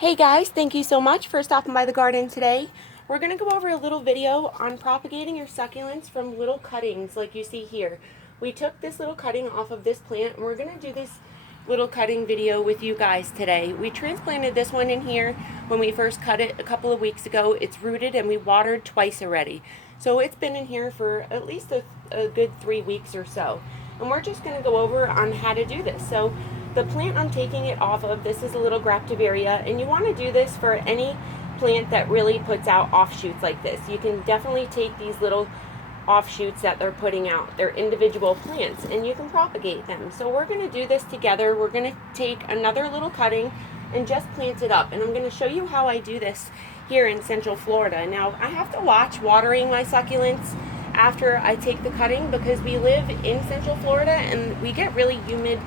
Hey guys, thank you so much for stopping by the garden today. We're going to go over a little video on propagating your succulents from little cuttings like you see here. We took this little cutting off of this plant and we're going to do this little cutting video with you guys today. We transplanted this one in here when we first cut it a couple of weeks ago. It's rooted and we watered twice already. So it's been in here for at least a good 3 weeks or so. And we're just going to go over on how to do this. So the plant I'm taking it off of, this is a little graftivaria, and you want to do this for any plant that really puts out offshoots like this. You can definitely take these little offshoots that they're putting out, they're individual plants, and you can propagate them. So we're going to do this together. We're going to take another little cutting and just plant it up, and I'm going to show you how I do this here in Central Florida. Now I have to watch watering my succulents after I take the cutting because we live in Central Florida and we get really humid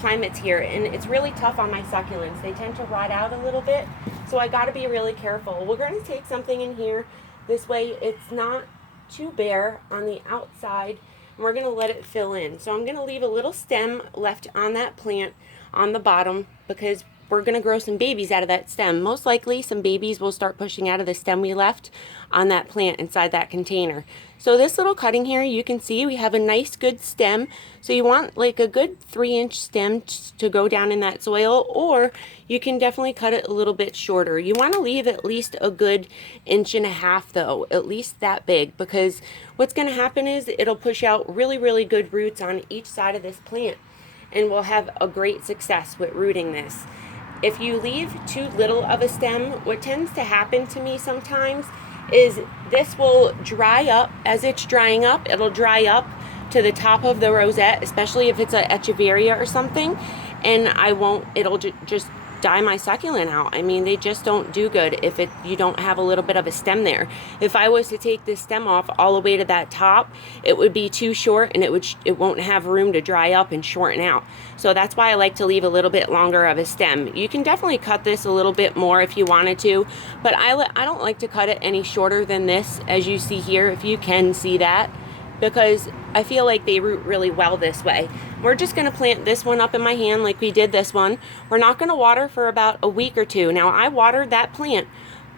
climates here, and it's really tough on my succulents. They tend to rot out a little bit, so I got to be really careful. We're going to take something in here, this way it's not too bare on the outside, and we're going to let it fill in. So I'm going to leave a little stem left on that plant on the bottom because we're going to grow some babies out of that stem. Most likely some babies will start pushing out of the stem we left on that plant inside that container. So this little cutting here, you can see we have a nice good stem. So you want like a good 3-inch stem to go down in that soil, or you can definitely cut it a little bit shorter. You want to leave at least a good 1.5 inches though, at least that big, because what's going to happen is it'll push out really good roots on each side of this plant, and we'll have a great success with rooting this. If you leave too little of a stem, what tends to happen to me sometimes is this will dry up. As it's drying up, it'll dry up to the top of the rosette, especially if it's a echeveria or something, and it'll just die my succulent out. I mean, they just don't do good if you don't have a little bit of a stem there. If I was to take this stem off all the way to that top, it would be too short and it won't have room to dry up and shorten out. So that's why I like to leave a little bit longer of a stem. You can definitely cut this a little bit more if you wanted to, but I don't like to cut it any shorter than this, as you see here, if you can see that, because I feel like they root really well this way. We're just going to plant this one up in my hand like we did this one. We're not going to water for about a week or two. Now I watered that plant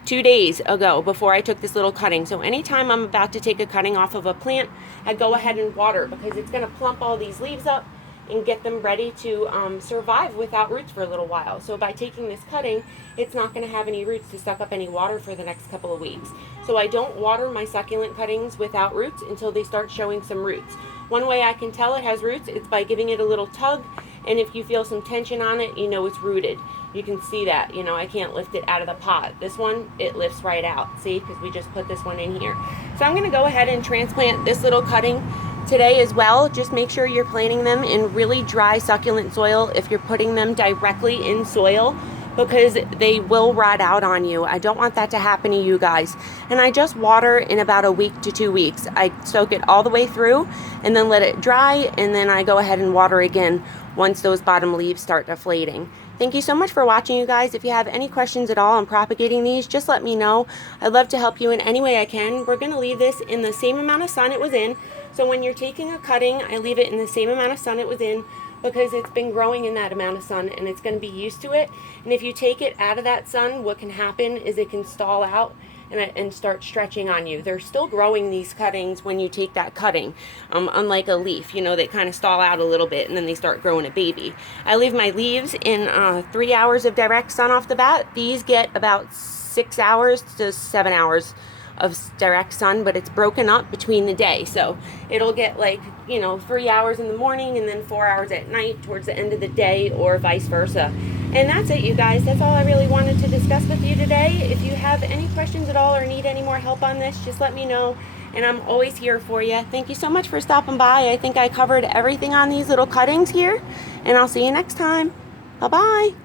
2 days ago before I took this little cutting. So anytime I'm about to take a cutting off of a plant, I go ahead and water because it's going to plump all these leaves up and get them ready to survive without roots for a little while. So by taking this cutting, it's not going to have any roots to suck up any water for the next couple of weeks. So I don't water my succulent cuttings without roots until they start showing some roots. One way I can tell it has roots is by giving it a little tug, and if you feel some tension on it, you know it's rooted. You can see that, I can't lift it out of the pot. This one, it lifts right out, see, because we just put this one in here. So I'm going to go ahead and transplant this little cutting today as well. Just make sure you're planting them in really dry succulent soil if you're putting them directly in soil, because they will rot out on you. I don't want that to happen to you guys. And I just water in about a week to 2 weeks. I soak it all the way through and then let it dry, and then I go ahead and water again once those bottom leaves start deflating. Thank you so much for watching, you guys. If you have any questions at all on propagating these, just let me know. I'd love to help you in any way I can. We're going to leave this in the same amount of sun it was in. So when you're taking a cutting, I leave it in the same amount of sun it was in, because it's been growing in that amount of sun and it's going to be used to it. And if you take it out of that sun, what can happen is it can stall out and start stretching on you. They're still growing, these cuttings, when you take that cutting, unlike a leaf, they kind of stall out a little bit and then they start growing a baby. I leave my leaves in 3 hours of direct sun off the bat. These get about 6 hours to 7 hours of direct sun, but it's broken up between the day, so it'll get 3 hours in the morning and then 4 hours at night towards the end of the day, or vice versa. And that's it, you guys. That's all I really wanted to discuss with you today. If you have any questions at all or need any more help on this, just let me know, and I'm always here for you. Thank you so much for stopping by. I think I covered everything on these little cuttings here, and I'll see you next time. Bye bye.